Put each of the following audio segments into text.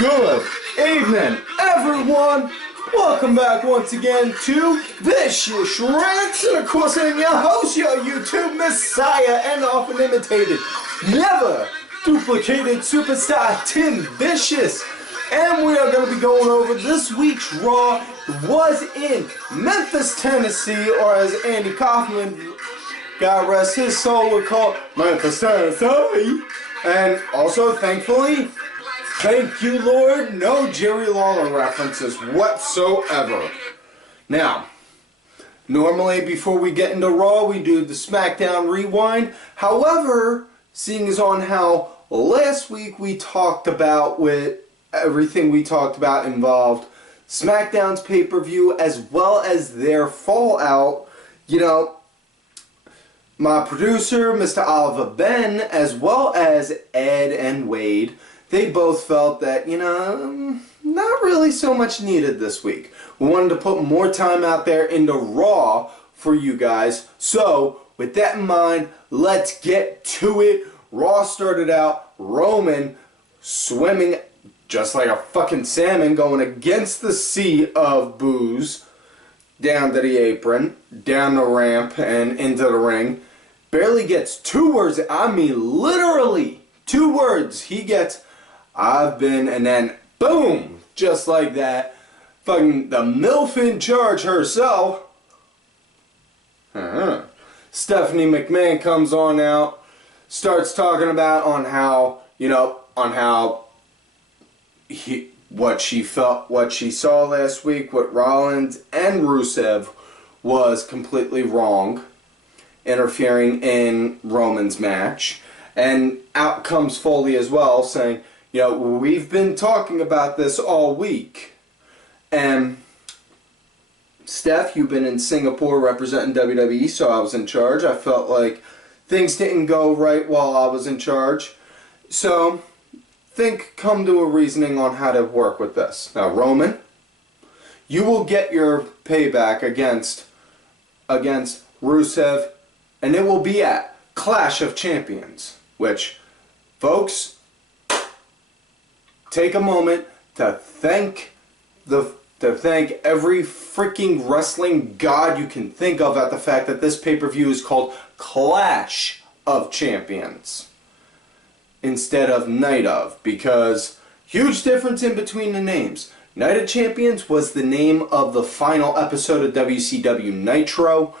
Good evening, everyone. Welcome back once again to Vicious Rants, and of course I'm your host, your YouTube messiah, and often imitated, never duplicated superstar Tim Vicious. And we are going to be going over this week's Raw. It was in Memphis, Tennessee, or as Andy Kaufman, God rest his soul, would call Memphis, Tennessee. And also, thankfully, thank you, Lord, no Jerry Lawler references whatsoever. Now, normally before we get into Raw, we do the SmackDown Rewind. However, seeing as on how last week we talked about with everything we talked about involved SmackDown's pay-per-view as well as their fallout, you know, my producer, Mr. Oliver Ben, as well as Ed and Wade, they both felt that, you know, not really so much needed this week. We wanted to put more time out there into Raw for you guys. So, with that in mind, let's get to it. Raw started out Roman swimming just like a fucking salmon, going against the sea of booze, down to the apron, down the ramp, and into the ring. Barely gets 2 words, I mean literally 2 words. He gets, "I've been," and then boom, just like that, fucking the MILF in charge herself, Stephanie McMahon comes on out, starts talking about on how, you know, on how what she felt, what she saw last week with Rollins and Rusev was completely wrong, interfering in Roman's match. And out comes Foley as well, saying, you know, we've been talking about this all week. And Steph, you've been in Singapore representing WWE, so I was in charge. I felt like things didn't go right while I was in charge. So, come to a reasoning on how to work with this. Now, Roman, you will get your payback against Rusev, and it will be at Clash of Champions, which, folks, take a moment to thank every freaking wrestling god you can think of at the fact that this pay-per-view is called Clash of Champions instead of Night of, because huge difference in between the names. Night of Champions was the name of the final episode of WCW Nitro.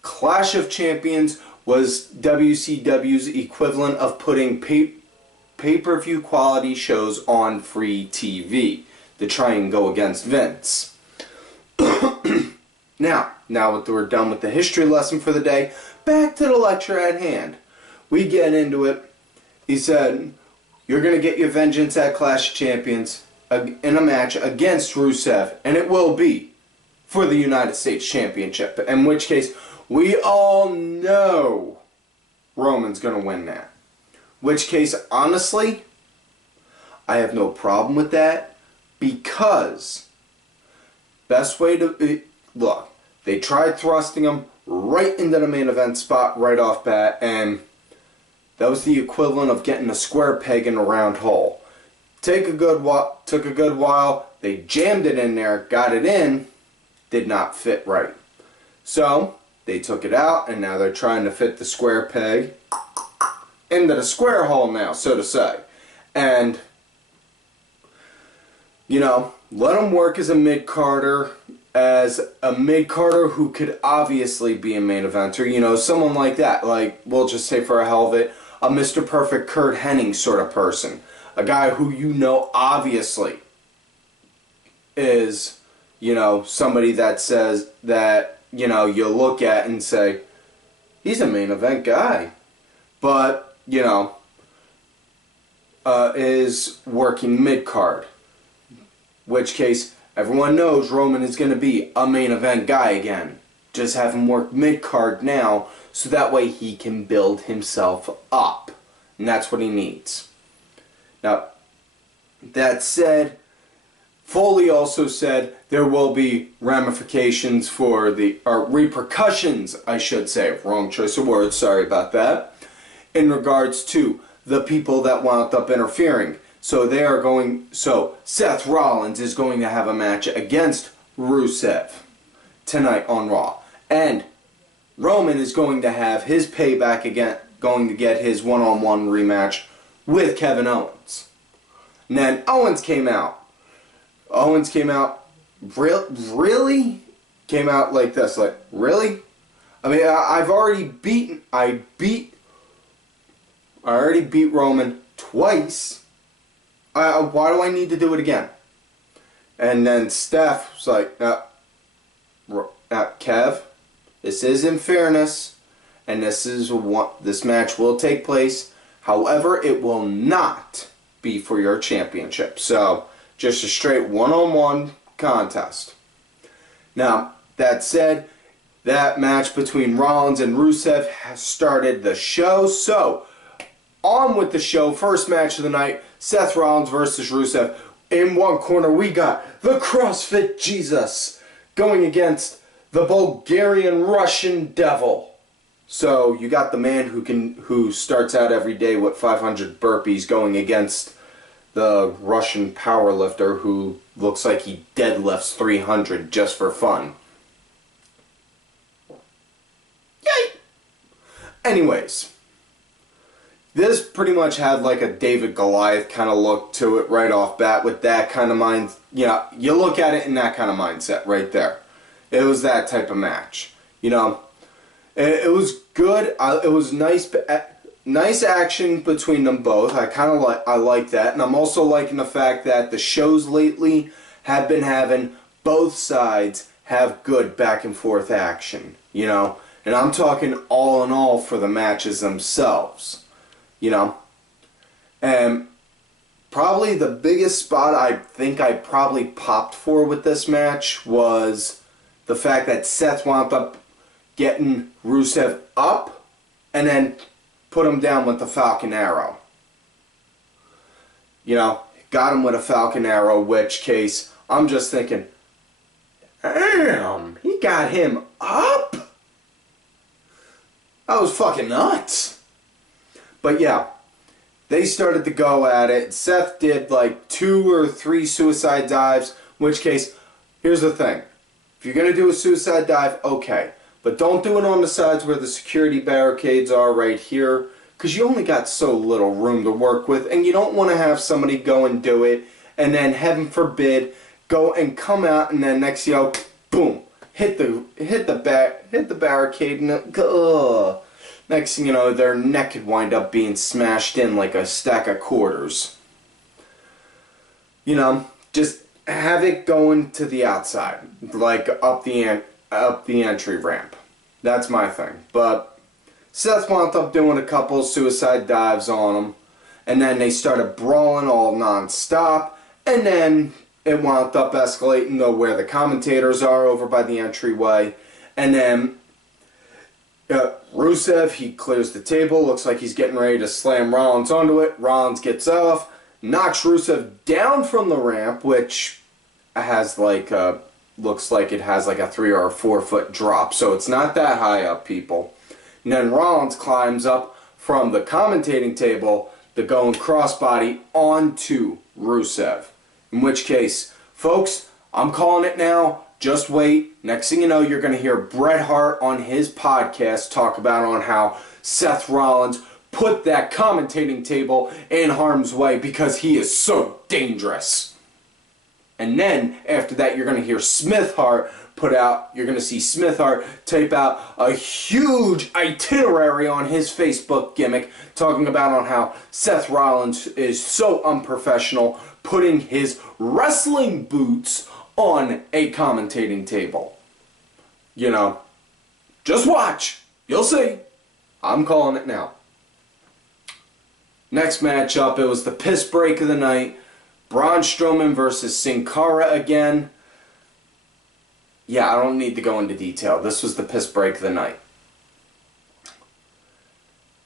Clash of Champions was WCW's equivalent of putting pay-per-view quality shows on free TV to try and go against Vince. Now that we're done with the history lesson for the day, back to the lecture at hand. We get into it. He said, you're going to get your vengeance at Clash of Champions in a match against Rusev, and it will be for the United States Championship, in which case we all know Roman's going to win that. Which case, honestly, I have no problem with that, because best way to look, they tried thrusting him right into the main event spot right off bat, and that was the equivalent of getting a square peg in a round hole. Took a good while, they jammed it in there, got it in, did not fit right. So they took it out, and now they're trying to fit the square peg into the square hole now, so to say. And, you know, let him work as a mid-carder, who could obviously be a main eventer. You know, someone like that, like, we'll just say for a hell of it, a Mr. Perfect Kurt Hennig sort of person. A guy who you know obviously is, you know, somebody that says that, you know, you look at and say, he's a main event guy. But, you know, is working mid-card. Which case, everyone knows Roman is going to be a main event guy again. Just have him work mid-card now, so that way he can build himself up. And that's what he needs. Now, that said, Foley also said there will be ramifications for the, or repercussions, I should say, wrong choice of words, sorry about that, in regards to the people that wound up interfering. So Seth Rollins is going to have a match against Rusev tonight on Raw. And Roman is going to have his payback again, going to get his one-on-one rematch with Kevin Owens. And then Owens came out. Really? Came out like this, like, really? I mean, I already beat Roman twice. Why do I need to do it again? And then Steph was like, Kev, this is in fairness, and this match will take place. However, it will not be for your championship. So, just a straight one-on-one contest. Now, that said, that match between Rollins and Rusev has started the show. So, on with the show. First match of the night, Seth Rollins versus Rusev. In one corner, we got the CrossFit Jesus going against the Bulgarian Russian Devil. So, you got the man who starts out every day with 500 burpees going against the Russian powerlifter who looks like he deadlifts 300 just for fun. Yay! Anyways, this pretty much had like a David Goliath kind of look to it right off bat with that kind of mind. Yeah, you look at it in that kind of mindset right there. It was that type of match. You know, it was good. It was nice action between them both. I like that, and I'm also liking the fact that the shows lately have been having both sides have good back and forth action, you know, and I'm talking all in all for the matches themselves, you know, and probably the biggest spot I think I probably popped for with this match was the fact that Seth wound up getting Rusev up and then put him down with the Falcon Arrow. You know, got him with a Falcon Arrow, which case, I'm just thinking, damn, he got him up? That was fucking nuts. But yeah, they started to go at it. Seth did like 2 or 3 suicide dives, which case, here's the thing. If you're going to do a suicide dive, okay. But don't do it on the sides where the security barricades are right here, because you only got so little room to work with, and you don't want to have somebody go and do it, and then, heaven forbid, go and come out, and then next, you know, boom, hit the barricade, and next thing you know, their neck could wind up being smashed in like a stack of quarters. You know, just have it going to the outside, like up the entry ramp. That's my thing. But Seth wound up doing a couple suicide dives on him, and then they started brawling all non-stop, and then it wound up escalating to where the commentators are over by the entryway, and then Rusev, he clears the table, looks like he's getting ready to slam Rollins onto it. Rollins gets off, knocks Rusev down from the ramp, which has like looks like it has like a 3 or 4 foot drop, so it's not that high up, people. And then Rollins climbs up from the commentating table to go and crossbody onto Rusev. In which case, folks, I'm calling it now. Just wait. Next thing you know, you're going to hear Bret Hart on his podcast talk about on how Seth Rollins put that commentating table in harm's way because he is so dangerous. And then, after that, you're going to hear you're going to see Smith Hart type out a huge itinerary on his Facebook gimmick talking about on how Seth Rollins is so unprofessional putting his wrestling boots on a commentating table. You know, just watch. You'll see. I'm calling it now. Next matchup, it was the piss break of the night. Braun Strowman versus Sin Cara again. Yeah, I don't need to go into detail. This was the piss break of the night.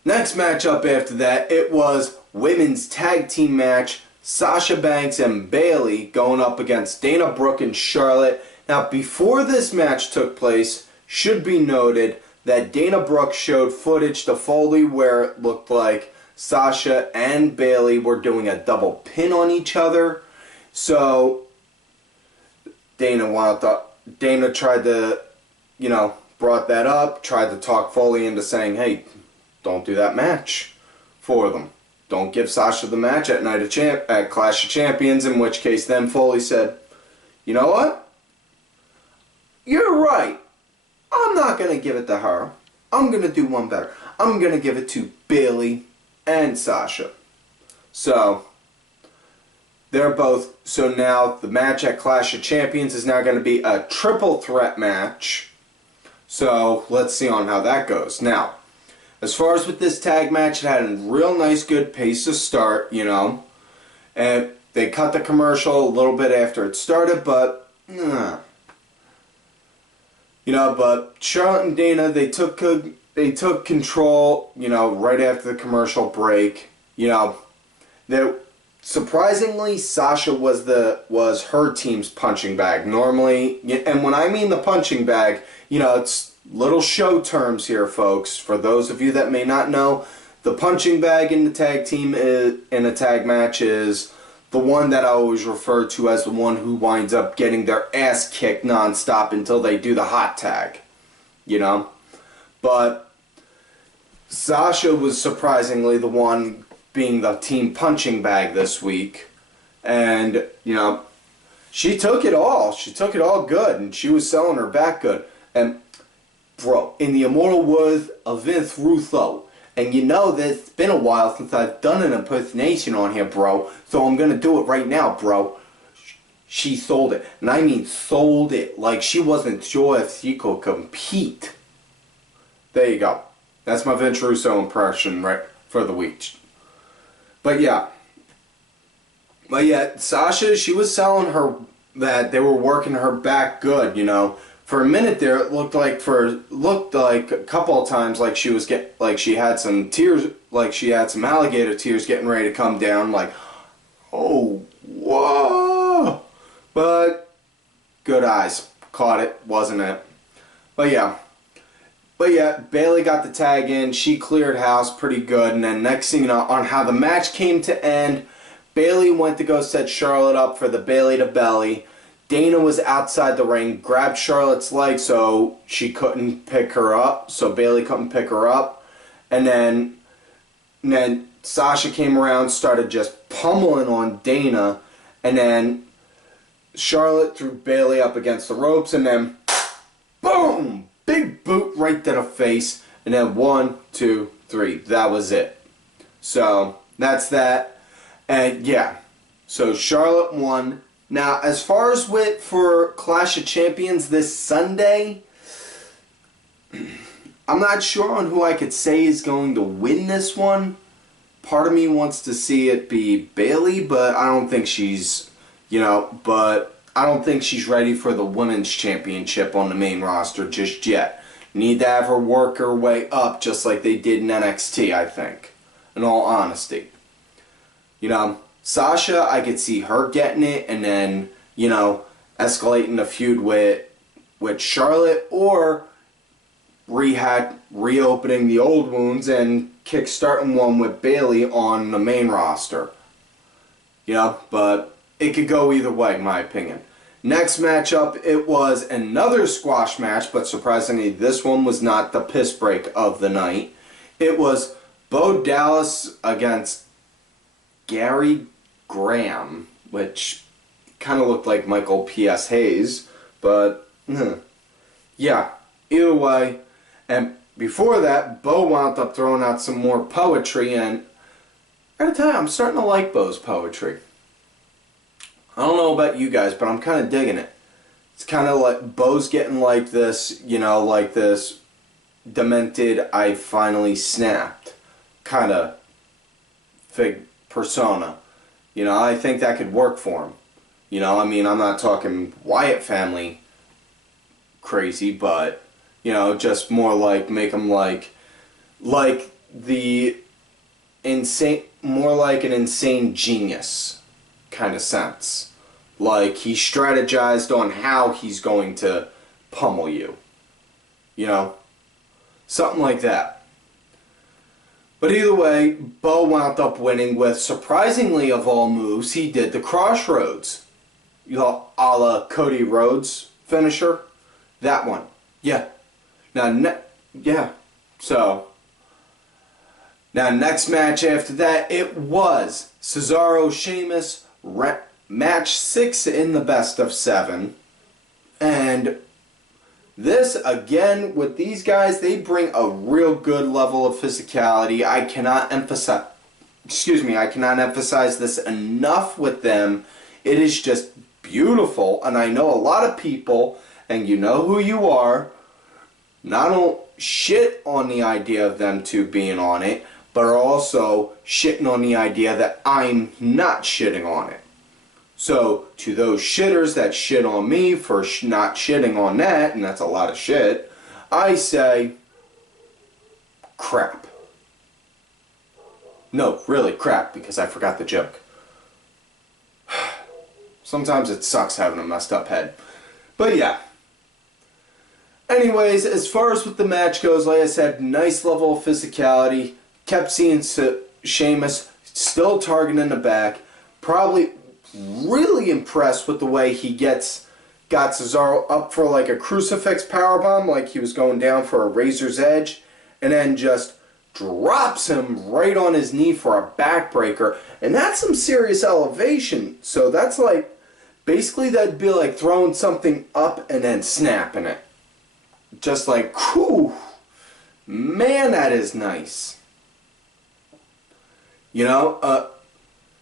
Next matchup after that, it was women's tag team match. Sasha Banks and Bayley going up against Dana Brooke and Charlotte. Now, before this match took place, should be noted that Dana Brooke showed footage to Foley where it looked like Sasha and Bayley were doing a double pin on each other. So Dana tried to, brought that up, tried to talk Foley into saying, hey, don't do that match for them. Don't give Sasha the match at at Clash of Champions, in which case then Foley said, you know what? You're right. I'm not going to give it to her. I'm going to do one better. I'm going to give it to Bayley and Sasha. So now the match at Clash of Champions is now going to be a triple threat match. So let's see on how that goes. Now, as far as with this tag match, it had a real nice good pace to start, and they cut the commercial a little bit after it started, but but Charlotte and Dana, they took control, right after the commercial break. Surprisingly, Sasha was her team's punching bag. Normally, and when I mean the punching bag, it's little show terms here, folks. For those of you that may not know, the punching bag in the tag team in a tag match is the one that I always refer to as the one who winds up getting their ass kicked nonstop until they do the hot tag. But Sasha was surprisingly the one being the team punching bag this week. And, she took it all. She took it all good, and she was selling her back good. And, bro, in the immortal words of Vince Russo, and that it's been a while since I've done an impersonation on here, bro, so I'm going to do it right now, bro. She sold it. And I mean sold it. Like she wasn't sure if she could compete. There you go. That's my Vince Russo impression right for the week. But yeah, Sasha, she was selling her that they were working her back good, For a minute there, it looked like a couple of times like she had some tears, like she had some alligator tears getting ready to come down, like, oh, whoa. But good eyes caught it, wasn't it? But yeah, Bayley got the tag in. She cleared house pretty good. And then next thing you know, on how the match came to end, Bayley went to go set Charlotte up for the Bayley to belly. Dana was outside the ring, grabbed Charlotte's leg so she couldn't pick her up, so Bayley couldn't pick her up. And then Sasha came around, started just pummeling on Dana. And then Charlotte threw Bayley up against the ropes, and then boom! Big boot right to the face, and then 1, 2, 3. That was it. So that's that. And yeah, so Charlotte won. Now, as far as for Clash of Champions this Sunday, I'm not sure on who I could say is going to win this one. Part of me wants to see it be Bayley, but I don't think she's, I don't think she's ready for the Women's Championship on the main roster just yet. Need to have her work her way up just like they did in NXT, I think. In all honesty. Sasha, I could see her getting it and then, escalating the feud with Charlotte, or reopening the old wounds and kickstarting one with Bayley on the main roster. But it could go either way, in my opinion. Next matchup, it was another squash match, but surprisingly, this one was not the piss break of the night. It was Bo Dallas against Gary Graham, which kind of looked like Michael P.S. Hayes, but yeah, either way. And before that, Bo wound up throwing out some more poetry, and I gotta tell you, I'm starting to like Bo's poetry. I don't know about you guys, but I'm kind of digging it. It's kind of like Bo's getting like this, like this demented, I finally snapped kind of persona. I think that could work for him. I'm not talking Wyatt family crazy, but, just more like make him like the insane, more like an insane genius kind of sense. Like he strategized on how he's going to pummel you. Something like that. But either way, Bo wound up winning with, surprisingly of all moves, he did the Crossroads. You know, a la Cody Rhodes finisher. That one. Yeah. Now, So, now next match after that, it was Cesaro Sheamus, match 6 in the best of 7. And this, again, with these guys, they bring a real good level of physicality. I cannot emphasize this enough with them. It is just beautiful, and I know a lot of people, and you know who you are, not only shit on the idea of them two being on it, but are also shitting on the idea that I'm not shitting on it. So, to those shitters that shit on me for not shitting on that, and that's a lot of shit, I say, crap. No, really, crap, because I forgot the joke. Sometimes it sucks having a messed up head. But yeah. Anyways, as far as what the match goes, like I said, nice level of physicality. Kept seeing Sheamus still targeting the back. Probably really impressed with the way he got Cesaro up for like a crucifix powerbomb, like he was going down for a razor's edge, and then just drops him right on his knee for a backbreaker. And that's some serious elevation. So that's like, basically that'd be like throwing something up and then snapping it. Just like, whew, man, that is nice. You know,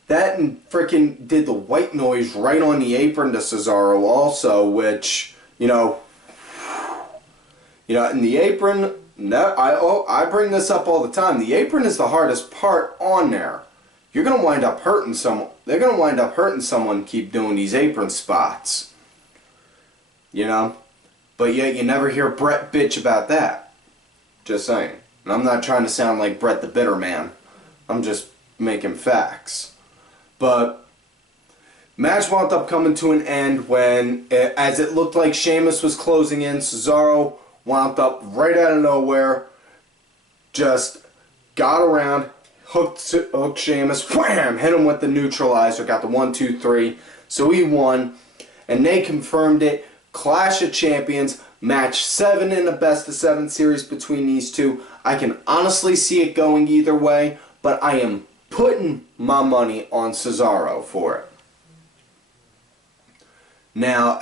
that and freaking did the white noise right on the apron to Cesaro also, which, you know, in the apron, I bring this up all the time. The apron is the hardest part on there. You're going to wind up hurting someone. They're going to wind up hurting someone keep doing these apron spots. You know? But yet you never hear Brett bitch about that. Just saying. And I'm not trying to sound like Brett the bitter man. I'm just making facts. But match wound up coming to an end when, as it looked like Sheamus was closing in, Cesaro wound up right out of nowhere, just got around, hooked Sheamus, wham, hit him with the neutralizer, got the 1, 2, 3, so he won, and they confirmed it. Clash of Champions, match 7 in the best of 7 series between these two. I can honestly see it going either way, but I am putting my money on Cesaro for it. Now,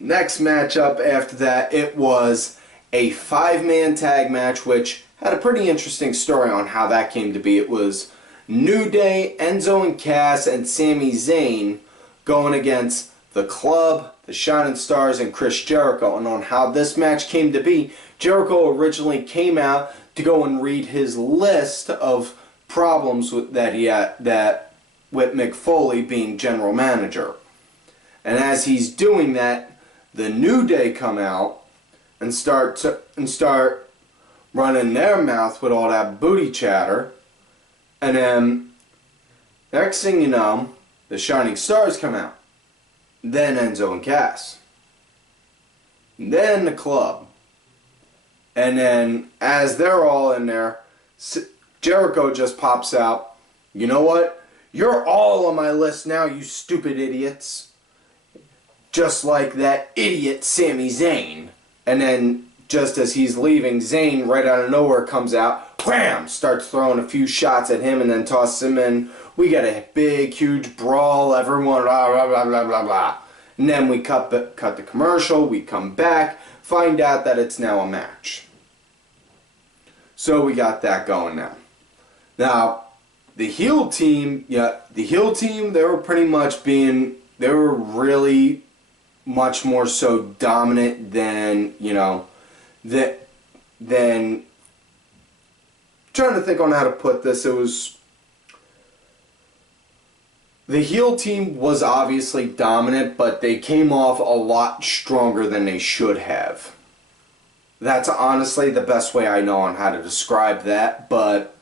next matchup after that, it was a 5-man tag match, which had a pretty interesting story on how that came to be. It was New Day, Enzo and Cass, and Sami Zayn going against the Club, the Shining Stars, and Chris Jericho. And on how this match came to be, Jericho originally came out to go and read his list of problems that he had with Mick Foley being general manager. And as he's doing that, the New Day come out and start running their mouth with all that booty chatter. And then, next thing you know, the Shining Stars come out. Then Enzo and Cass. Then the Club. And then, as they're all in there, Jericho just pops out, you know what? You're all on my list now, you stupid idiots. Just like that idiot Sami Zayn. And then, just as he's leaving, Zayn right out of nowhere comes out, wham! Starts throwing a few shots at him and then tosses him in. We get a big, huge brawl, everyone, blah, blah, blah, blah, blah, blah. And then we cut the commercial, we come back, find out that it's now a match. So we got that going now. Now, the heel team, they were pretty much they were really much more so dominant than, than, trying to think on how to put this, the heel team was obviously dominant, but they came off a lot stronger than they should have. That's honestly the best way I know on how to describe that, but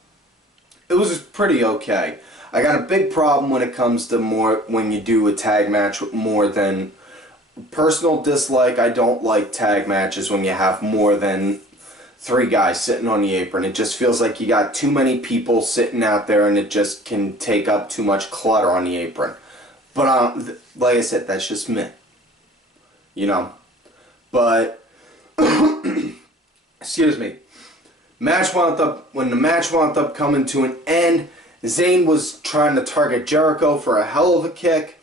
it was pretty okay. I got a big problem when it comes to when you do a tag match with more than personal dislike. I don't like tag matches when you have more than 3 guys sitting on the apron. It just feels like you got too many people sitting out there, and it just can take up too much clutter on the apron. But like I said, that's just me. You know. But excuse me. When the match wound up coming to an end, Zayn was trying to target Jericho for a hell of a kick.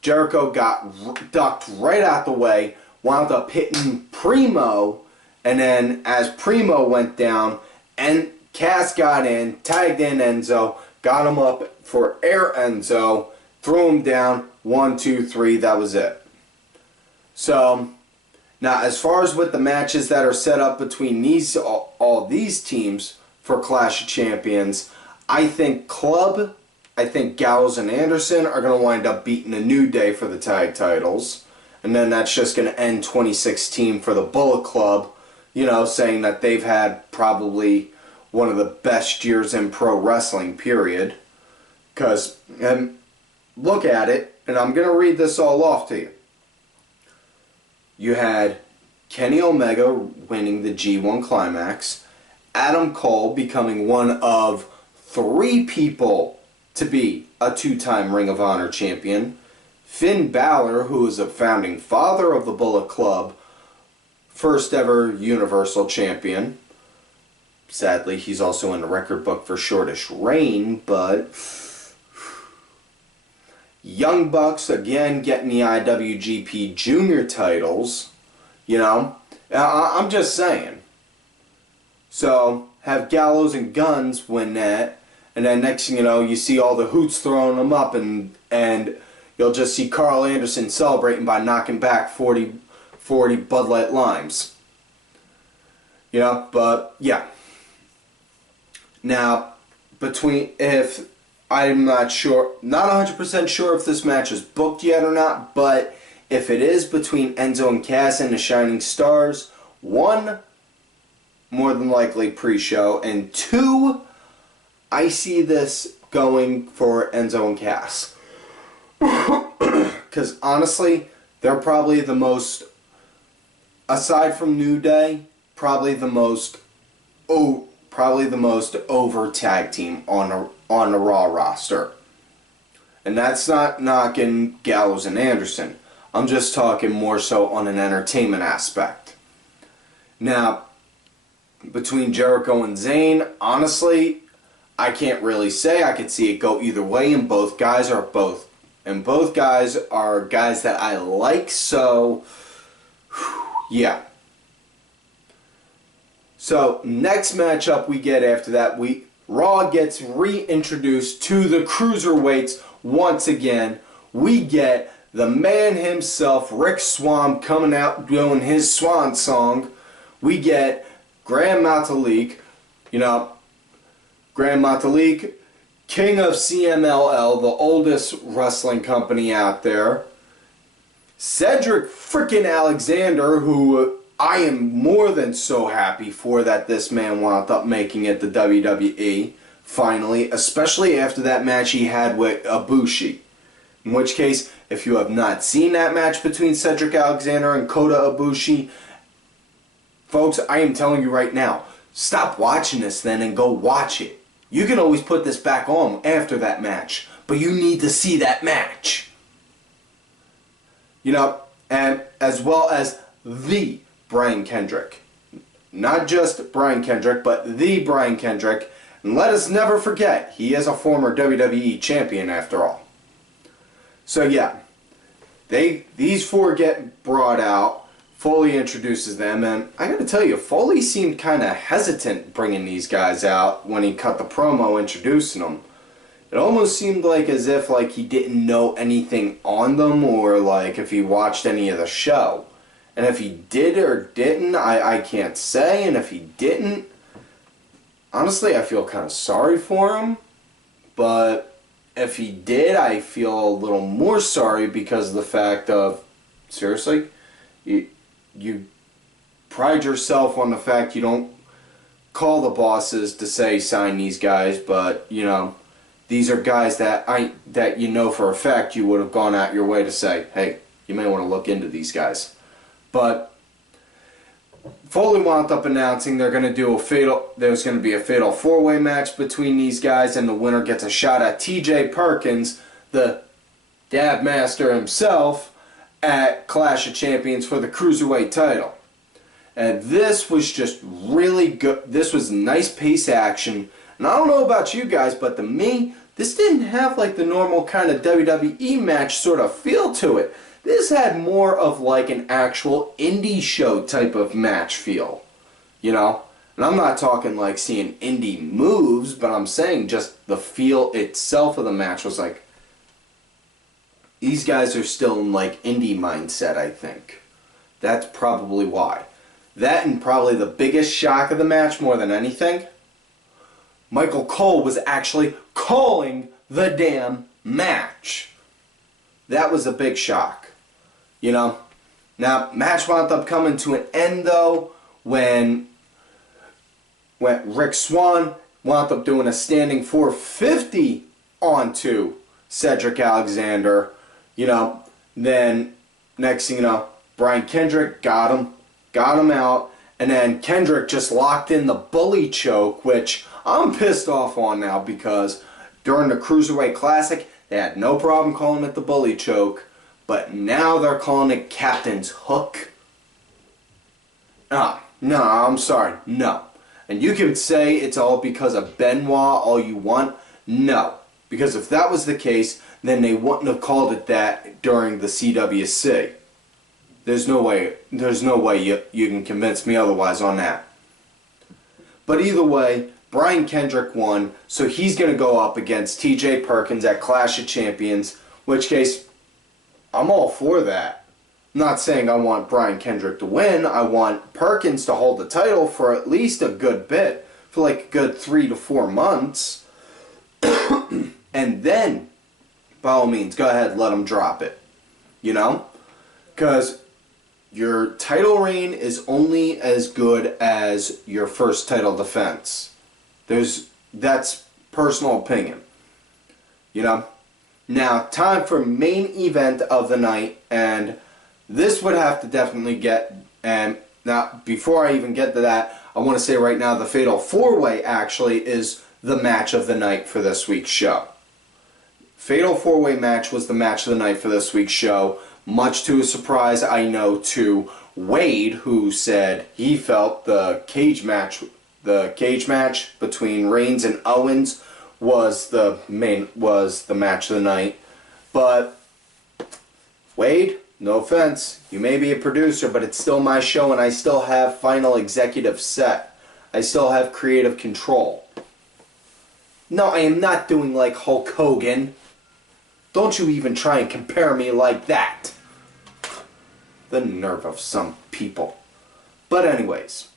Jericho got ducked right out the way, wound up hitting Primo, and then as Primo went down, and Cass got in, tagged in Enzo, got him up for Air Enzo, threw him down, 1, 2, 3, that was it. So, now as far as with the matches that are set up between all these teams for Clash of Champions, I think Gallows and Anderson are going to wind up beating the New Day for the tag titles. And then that's just going to end 2016 for the Bullet Club, you know, saying that they've had probably one of the best years in pro wrestling, period. Because, look at it, and I'm going to read this all off to you. You had Kenny Omega winning the G1 Climax, Adam Cole becoming one of 3 people to be a 2-time Ring of Honor champion, Finn Balor, who is a founding father of the Bullet Club, first ever Universal Champion. Sadly, he's also in the record book for shortest reign, but Young Bucks again getting the IWGP Junior titles, you know. I'm just saying. So, have Gallows and Guns win that, and then next thing you know, you see all the hoots throwing them up, and you'll just see Carl Anderson celebrating by knocking back 40 Bud Light Limes. You know, but yeah. Now, I'm not 100% sure if this match is booked yet or not, but if it is between Enzo and Cass and the Shining Stars, 1, more than likely pre-show, and 2, I see this going for Enzo and Cass. Because honestly, they're probably the most, aside from New Day, probably the most over tag team on the Raw roster. And that's not knocking Gallows and Anderson. I'm just talking more so on an entertainment aspect. Now, between Jericho and Zayn, honestly, I can't really say. I could see it go either way, and both guys are guys that I like, so yeah. So, next matchup we get after that, Raw gets reintroduced to the Cruiserweights once again. We get the man himself, Rick Swann, coming out doing his Swan song. We get Gran Matalik, Gran Matalik, king of CMLL, the oldest wrestling company out there. Cedric frickin' Alexander, who I am more than so happy for that this man wound up making it to WWE, finally, especially after that match he had with Ibushi. In which case, if you have not seen that match between Cedric Alexander and Kota Ibushi, folks, I am telling you right now, stop watching this then and go watch it. You can always put this back on after that match, but you need to see that match. And as well as the Brian Kendrick. Not just Brian Kendrick, but the Brian Kendrick. And let us never forget, he is a former WWE champion after all. So yeah, these 4 get brought out. Foley introduces them, and I gotta tell you, Foley seemed kind of hesitant bringing these guys out when he cut the promo introducing them. It almost seemed like as if he didn't know anything on them, or if he watched any of the show. And if he did or didn't, I can't say, and if he didn't, honestly, I feel kind of sorry for him, but if he did, I feel a little more sorry because of the fact of, seriously, you pride yourself on the fact you don't call the bosses to say sign these guys, but these are guys that for a fact you would have gone out your way to say, hey, you may want to look into these guys. But Foley wound up announcing they're going to do there's going to be a fatal 4-way match between these guys, and the winner gets a shot at TJ Perkins, the Dab Master himself, at Clash of Champions for the Cruiserweight title. And this was just really good. This was nice pace action. And I don't know about you guys, but to me, this didn't have like the normal kind of WWE match sort of feel to it. This had more of like an actual indie show type of match feel, you know? And I'm not talking like seeing indie moves, but I'm saying just the feel itself of the match was like, these guys are still in like indie mindset, I think. That's probably why. That, and probably the biggest shock of the match more than anything, Michael Cole was actually calling the damn match. That was a big shock, you know. Now, match wound up coming to an end though when Rick Swann wound up doing a standing 450 onto Cedric Alexander. You know, then next thing you know, Brian Kendrick got him out, and then Kendrick just locked in the bully choke, which I'm pissed off on now because during the Cruiserweight Classic, they had no problem calling it the bully choke, but now they're calling it Captain's Hook. No, I'm sorry, no. And you can say it's all because of Benoit all you want. No, because if that was the case, then they wouldn't have called it that during the CWC. There's no way you can convince me otherwise on that. But either way, Brian Kendrick won, so he's going to go up against TJ Perkins at Clash of Champions, which case, I'm all for that. I'm not saying I want Brian Kendrick to win. I want Perkins to hold the title for at least a good bit, for like a good 3 to 4 months. And then, by all means, go ahead, let him drop it. You know? Because your title reign is only as good as your first title defense. That's personal opinion. You know? Now, time for main event of the night, and this would have to definitely get, and now, before I even get to that, I want to say right now the Fatal 4-Way actually is the match of the night for this week's show. Fatal 4-Way match was the match of the night for this week's show, much to a surprise, I know, to Wade, who said he felt the cage match between Reigns and Owens was the match of the night. But Wade, no offense, you may be a producer, but it's still my show and I still have final executive set. I still have creative control. No, I am not doing like Hulk Hogan. Don't you even try and compare me like that. The nerve of some people. But anyways,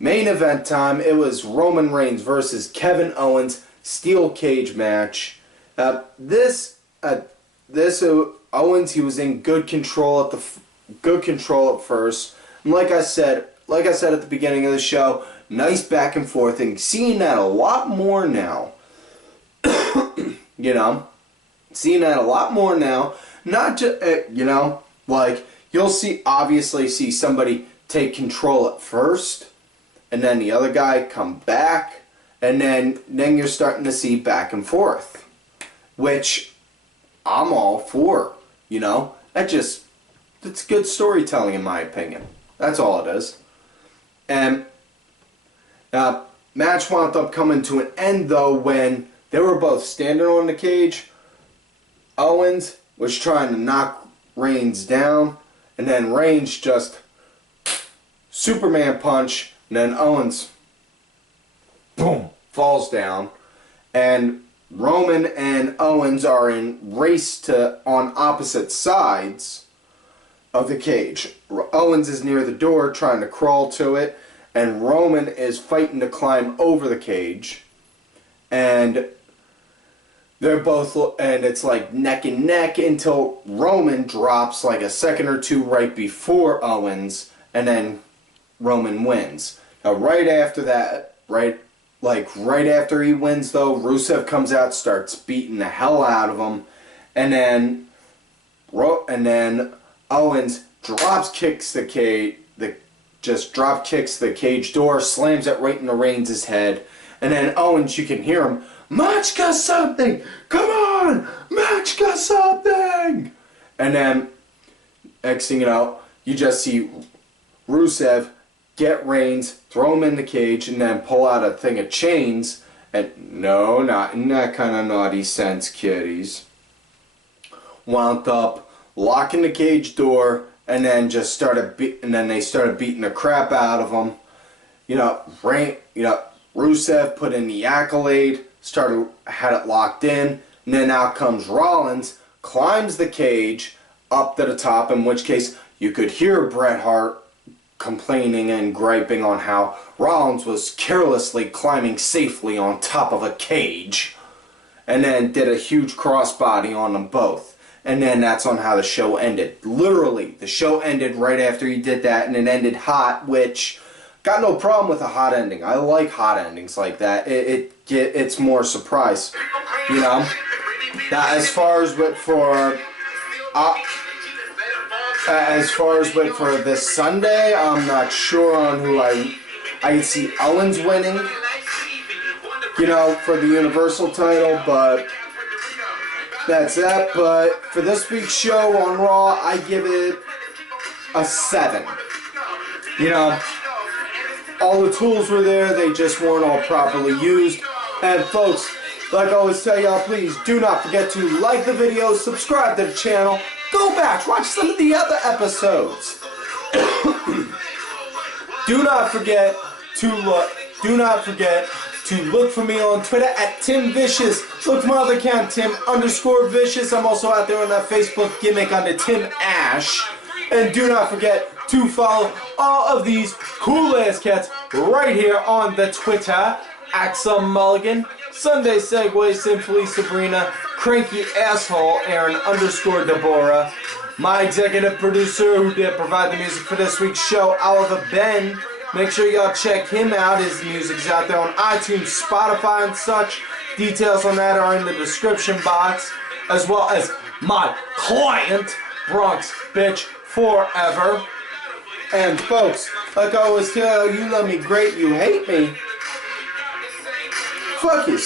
main event time. It was Roman Reigns versus Kevin Owens steel cage match. This Owens, he was in good control at first. And like I said at the beginning of the show, nice back and forth, and seeing that a lot more now. You know, seeing that a lot more now. Not just you know, like you'll obviously see somebody take control at first, and then the other guy come back, and then you're starting to see back and forth, which I'm all for. You know, it's good storytelling in my opinion. That's all it is. And match wound up coming to an end though when they were both standing on the cage. Owens was trying to knock Reigns down, and then Reigns just Superman punch, and then Owens, boom, falls down, and Roman and Owens are in race on opposite sides of the cage. Owens is near the door trying to crawl to it, and Roman is fighting to climb over the cage, and they're both, and it's like neck and neck until Roman drops like a second or two right before Owens, and then Roman wins. Now right after that, right after he wins though, Rusev comes out, starts beating the hell out of him, and then Owens kicks the just drop kicks the cage door, slams it right into Reigns' head. And then Owens, you can hear him, Machka something! Come on! Machka something! And then, next thing you know, you just see Rusev get Reigns, throw him in the cage, and then pull out a thing of chains. And no, not in that kind of naughty sense, kiddies. Wound up locking the cage door, and then they started beating the crap out of him. Rusev put in the accolade, had it locked in, and then out comes Rollins, climbs the cage up to the top, in which case you could hear Bret Hart complaining and griping on how Rollins was carelessly climbing safely on top of a cage, and then did a huge crossbody on them both. And then that's on how the show ended. Literally, the show ended right after he did that, and it ended hot, which, got no problem with a hot ending. I like hot endings like that. It's more surprise, you know. Now, as far as what for this Sunday, I'm not sure on who I can see Owens winning, you know, for the Universal title, but that's that. But for this week's show on Raw, I give it a 7. You know, all the tools were there, they just weren't all properly used. And folks, like I always tell y'all, please do not forget to like the video, subscribe to the channel, go back, watch some of the other episodes. Do not forget to look for me on Twitter at Tim Vicious. Look for my other account, Tim_Vicious. I'm also out there on that Facebook gimmick under Tim Ash. And do not forget to follow all of these cool ass cats right here on the Twitter. Axel Mulligan, Sunday Segway, Simply Sabrina, Cranky Asshole, Aaron_Deborah, my executive producer who did provide the music for this week's show, Oliver Ben. Make sure y'all check him out. His music's out there on iTunes, Spotify, and such. Details on that are in the description box, as well as my client, Bronx Bitch Forever. And folks, like I always tell you, love me great, you hate me. Fuck you.